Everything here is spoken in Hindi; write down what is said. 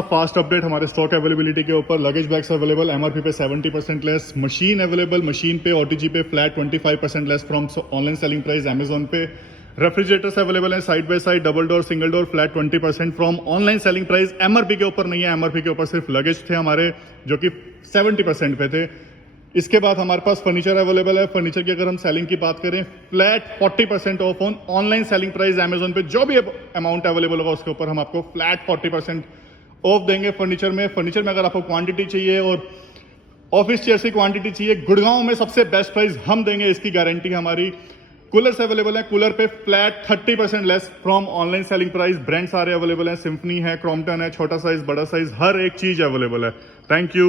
फास्ट अपडेट हमारे स्टॉक अवेलेबिलिटी के ऊपर। लगेज बैग्स अवेलेबल एमआरपी पे 70% लेस, मशीन अवेलेबल, मशीन पे ओटीजी पे flat 25% less from online selling price Amazon पे। रेफ्रिजरेटर्स अवेलेबल हैं side by side, double door single door, flat 20% from online selling price. MRP के ऊपर नहीं है, एमआरपी के ऊपर सिर्फ लगेज थे हमारे जो कि 70% पे थे। इसके बाद हमारे पास फर्नीचर अवेलेबल है। फर्नीचर की अगर हम सेलिंग की बात करें, flat 40% of on online selling price Amazon पे। जो भी अमाउंट अवेलेबल होगा उसके ऊपर हम आपको फ्लैट 40% ऑफ देंगे। फर्नीचर में अगर आपको क्वांटिटी चाहिए और ऑफिस चेयर की क्वांटिटी चाहिए, गुड़गांव में सबसे बेस्ट प्राइस हम देंगे, इसकी गारंटी हमारी। कूलर्स अवेलेबल है, कूलर पे flat 30% less from online selling price. Brand सारे अवेलेबल हैं, सिम्फनी है, क्रॉम्पटन है, छोटा साइज बड़ा साइज हर एक चीज अवेलेबल है। Thank you.